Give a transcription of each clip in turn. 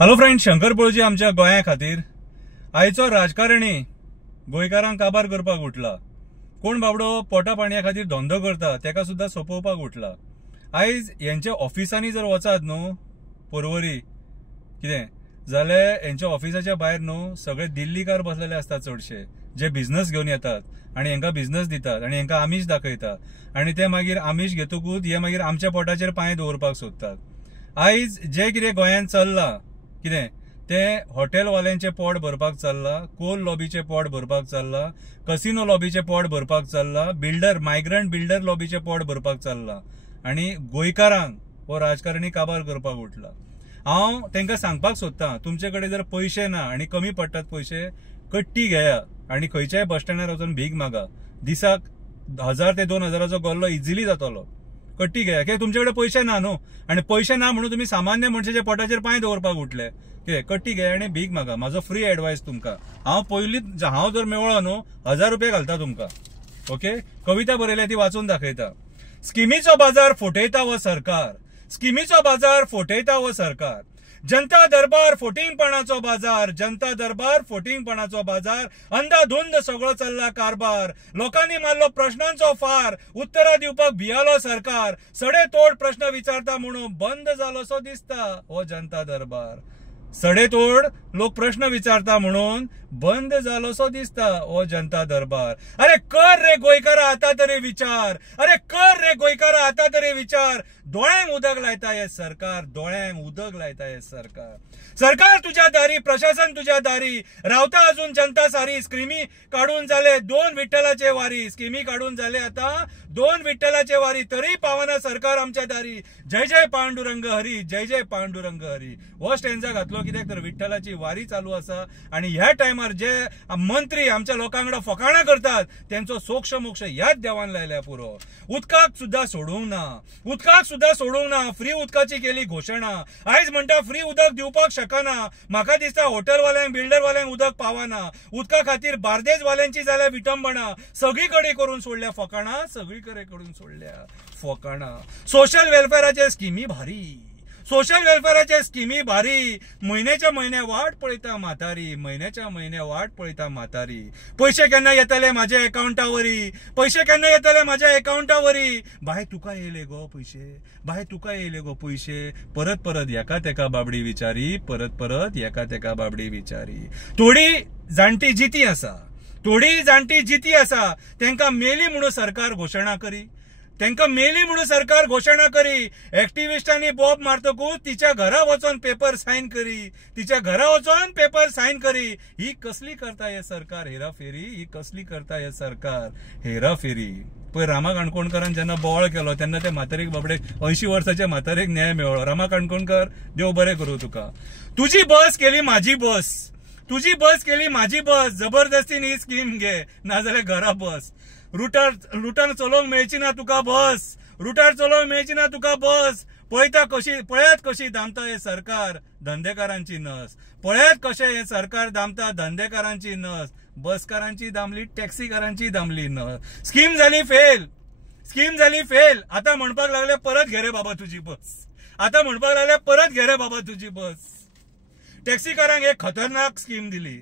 Hello friend, Shankar पळजी आमच्या गोंया खातीर आयचो राजकारणी गोंयकारांक काबार करपाक उठला। कोण बाबडो पोटा पाणया खातीर धंदो करता तेका सुद्धा सोपोवपाक उठला। आयज यांच्या ऑफिसांनी जर वचात न्हू पर्वरी कितें जाल्यार यांच्या ऑफिसाच्या भायर न्हू सगळे दिल्लीकार बसलेले असतात चडशे, जे बिझनेस घेवन येतात आणि हांकां बिझनेस दितात आणि हांकां आमिष दाखयतात आणि ते मागीर आमिष घेतकूच हे मागीर आमच्या पोटाचेर पांय दवरपाक सोदतात। आयज जे कितें गोंयांत चल्लां कितें ते हॉटेलवाल्यांचे पोट भरपाक चल्ला, कोल लॉबीचे पोट भरपाक चल्ला, कसिनो लॉबीचे पोट भरपाक चल्ला, मायग्रंट बिल्डर लॉबीचे पोट भरपाक चल्ला आणि गोंयकारांक हो राजकारणी काबार करपाक उठला। हांव तांकां सांगपाक सोदतां, तुमचे कडेन जर पयशे ना आणि कमी पडटात पयशे, कट्टी घेया आणि खंयच्याय बस स्टँडार वचून भीक मागा। दिसाक 1000 ते 2000 गल्लो इजिली जातलो। कट्टी घेया कित्याक तुमचे कडेन पयशे ना न्हू, आणि पयशे ना म्हणून तुम्ही सामान्य मनशाच्या पोटाचेर पांय दवरपाक उठले। कितें कट्टी घेया आणि भीक मागा। म्हाजो फ्री एडवायस तुमकां, हांव पयलींच हांव जर मेवळो न्हू 1000 रुपया घालता तुमकां। ओके, कविता बरयल्या ती वाचून दाखयता। स्किमीचो बाजार फोटयता हो सरकार, स्किमीचो बाजार फोटयता हो सरकार, जनता दरबार फोटिंगपणाचो बाजार, जनता दरबार फोटिंगपणाचो बाजार, अंधाधुंद सगळो चल्ला कारभार, लोकांनी मारलो प्रश्नांचो फार, उत्तरां दिवपाक भियालो सरकार, सडेतोड प्रश्न विचारता म्हणून बंद जालोसो दिसता हो जनता दरबार। सडेतोड लोक प्रश्न विचारता म्हणून बंद जालोसो दिसता हो जनता दरबार। अरे कर रे गोंयकारा आता तरी विचार, अरे कर रे गोंयकारा आता तरी विचार, दोळ्यांक उदक लायता हे सरकार, दोळ्यांक उदक लायता हे सरकार। सरकार तुझ्या दारी, प्रशासन तुझ्या दारी, रावता अजून जनता सारी, स्किमी काढून जाले 2 विठ्ठलाचे वारी, स्किमी काढून जाले आता 2 विठ्ठलाचे वारी, तरी पावना सरकार आमच्या दारी। जय जय पांडुरंग हरी, जय जय पांडुरंग हरी। हो स्टॅन्झा घातलो कित्याक तर विठ्ठलाची वारी चालू आसा आणि ह्या टायमार जे मंत्री आमच्या लोकांकडे फकाणां करतात त्यांचो सोक्ष मोक्ष ह्याच देवान लायल्या पुरो। उदकाक सुद्धा सोडूंक ना, उदकाक सुद्धा सोडूंक ना, फ्री उदकाची केली घोषणा। आयज म्हणटा फ्री उदक दिवपाक शकना, म्हाका दिसता हॉटेलवाल्यांक बिल्डरवाल्यांक उदक पावना, उदका खातीर बार्देजवाल्यांची जाल्या विटंबना, सगळीकडे करून सोडल्या फकाणां, सगळीकडे करून सोडल्या फकाणां। सोशल वेलफेअराचे स्किमी भारी, सोशल वेलफेअराचे स्किमी भारी, म्हयन्याच्या म्हयने वाट पळयता म्हातारी, म्हयन्याच्या म्हयने वाट पळयता म्हातारी। पैसे केन्ना येतले म्हाज्या अकाउंटावरी, पैसे केन्ना येतले म्हाज्या अकाउंटावरी, बाय तुका येयले गो पैसे, बाय तुका येयले गो पैसे, परत परत एका तेका बाबडी विचारी, परत परत एका तेका बाबडी विचारी। थोडी जाणटी जिती आसा, थोडी जाणटी जिती आसा, तांकां मेली म्हणून सरकार घोशणा करी, तांकां मेली म्हणून सरकार घोषणा करी। एक्टिविस्टांनी बॉब मारतकूच तिच्या घरा वचून पेपर साइन करी, तिच्या घरा वचून पेपर साइन करी। ही कसली करता हे सरकार हेराफेरी, ही कसली करता हे सरकार हेराफेरी। पळय रामा काणकोणकरान जेन्ना बोवाळ केलो तेन्ना ते म्हातारेक बाबडे 80 वर्साच्या म्हातारेक न्याय मेळ्ळो। रामा काणकोणकर देव बरें करूं तुका। तुझी बस केली माझी बस, तुझी बस केली माझी बस, जबरदस्तीन ही स्कीम घे नाजाल्यार घरा बस। रुटार चलोवंक मेळची ना तुका बस, रुटार चलोवंक मेळची ना तुका बस। पळयात कशी दामता हे सरकार धंदेकारांची नस, पळयात कशें हे सरकार दामता धंदेकारांची नस। बसकारांची दामली, टॅक्सीकारांची दामली नस। स्कीम जाली फेल, स्कीम जाली फेल। आता म्हणपाक लागले परत घे रे बाबा तुझी बस, आता म्हणपाक लागले परत घे रे बाबा तुझी बस। टॅक्सीकारांक एक खतरनाक स्कीम दिली,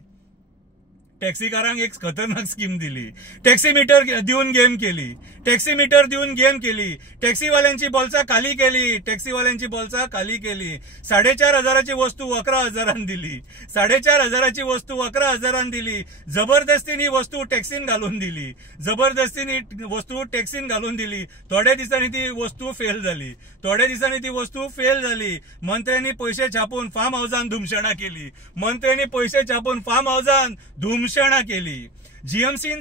टॅक्सीकारांक एक खतरनाक स्कीम दिली। टॅक्सी मीटर दिवन गेम केली, टॅक्सी मीटर दिवन गेम केली, टॅक्सीवाल्यांची बोल्सां खाली केली, टॅक्सीवाल्यांची बोल्सां खाली केली। 4500ची वस्तू 11000 दिली, 4500ची वस्तू 11000 दिली। जबरदस्तीन ही वस्तू टॅक्सीन घालून दिली, जबरदस्तीन ही वस्तू टॅक्सीन घालून दिली। थोड्या दिसांनी ती वस्तू फेल झाली, थोड्या दिसांनी ती वस्तू फेल झाली। मंत्र्यांनी पैसे छापून फार्म हाऊसान धुमशणा केली, मंत्र्यांनी पैसे छापून फार्म हाऊसान धुमशणा केली। जीएमसीन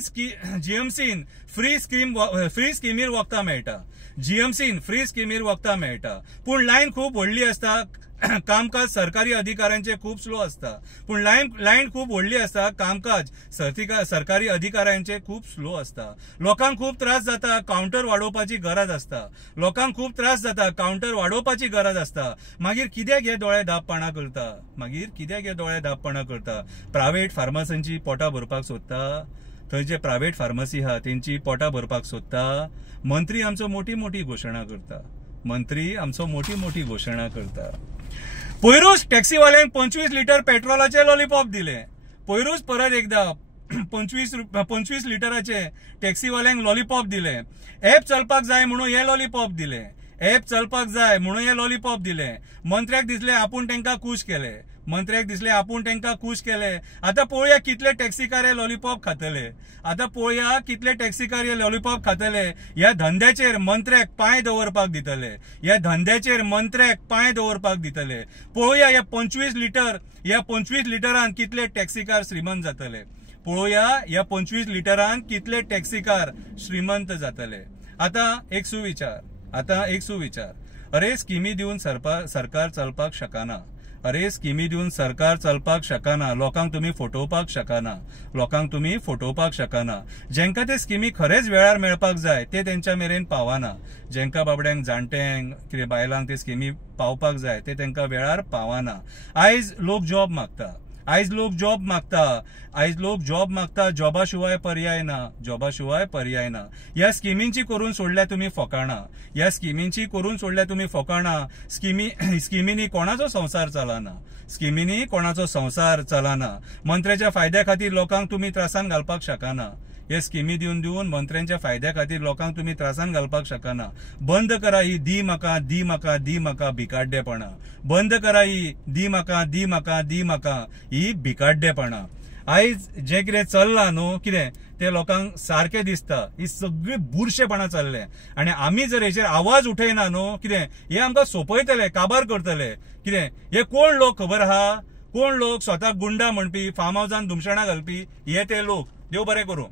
फ्री स्किमीर वखदां मेळटा, जीएमसीन फ्री स्किमीर वखदां मेळटा, पूण लायन खूप व्हडली असता। कामकाज सरकारी अधिकाऱ्यांचे खूप स्लो असता, पूण लायन खूप व्हडली असता। कामकाज सरकारी अधिकाऱ्यांचे खूप स्लो असता। लोकांक खूप त्रास जाता, काउंटर वाडोवपाची गरज असता, लोकांक खूप त्रास जाता, काउंटर वाडोवपाची गरज असता। मागीर कित्याक हे दोळे धापपणा करता, मागीर कित्याक हे दोळे धापपणा करता। प्रायव्हेट फार्मसींची पोटां भरपाक सोदता, थंय जे प्रायव्हेट फार्मसी आहा तेंची पोटां भरपाक सोदता। मंत्री आमचो मोठी मोठी घोशणा करता, मंत्री आमचो मोठी मोठी घोशणा करता। पयरूच टॅक्सीवाल्यांक 25 लिटर पेट्रोलाचे लॉलीपॉप दिले. पयरूच परत एकदा 25 लिटराचे टॅक्सीवाल्यांक लॉलीपॉप दिले. ऍप चलपाक जाय म्हणून हे लॉलीपॉप दिले. ऍप चलपाक जाय म्हणून हे लॉलीपॉप दिले. मंत्र्याक दिसले आपूण तांकां खुश केले. मंत्र्याक दिसले आपूण तांकां खुश केले. आतां पळोवया कितले टॅक्सीकार हे लॉलीपॉप खातले. आतां पळोवया कितले टॅक्सीकार हे लॉलीपॉप खातले. ह्या धंद्याचेर मंत्र्याक पांय दवरपाक दितले. ह्या धंद्याचेर मंत्र्याक पांय दवरपाक दितले. पळोवया ह्या 25 लिटरान कितले टॅक्सीकार श्रीमंत जातले. पळोवया ह्या 25 लिटरान कितले टॅक्सीकार श्रीमंत जातले. आता एक सुविचार. अरे स्किमी दिवन सरकार चलपाक शकना. अरे स्किमी दिवन सरकार चलपाक शकना. लोकांक तुम्ही फटोवपाक शकना. जेंका ते स्किमी खरेच वेळार मेळपाक जाय ते तेंच्या मेरेन पावना. जेंका बाबड्यांक जाणट्यांक कितें बायलांक ते स्किमी पावपाक जाय ते तेंका वेळार पावना. आयज लोक जॉब मागता. जॉबा शिवाय पर्याय ना. ह्या स्किमींची करून सोडल्या तुम्ही फोकाणा. स्किमीनी कोणाचो संसार चलना. मंत्र्याच्या फायद्या खातीर लोकांक तुम्ही त्रासान घालपाक शकना. हे स्किमी दिवन मंत्र्यांच्या फायद्या खातीर लोकांक तुम्ही त्रासान घालपाक शकना. बंद करा ही दी म्हाका भिकाड्डेपणा. बंद करा ही दी म्हाका ही भिकाड्डेपणा. आयज जे कितें चल्लां न्हू कितें ते लोकांक सारखे दिसता. ही सगळी बुरशेपणा चल्ले आनी आमी जर हेचेर आवाज उठयना न्हू कितें हे आमकां सोंपयतले, काबार करतले. कितें हे कोण लोक खबर आहा? कोण लोक स्वताक गुंडा म्हणपी, फार्म हावसान धुमशाणां घालपी हे ते लोक. देव बरें करूं.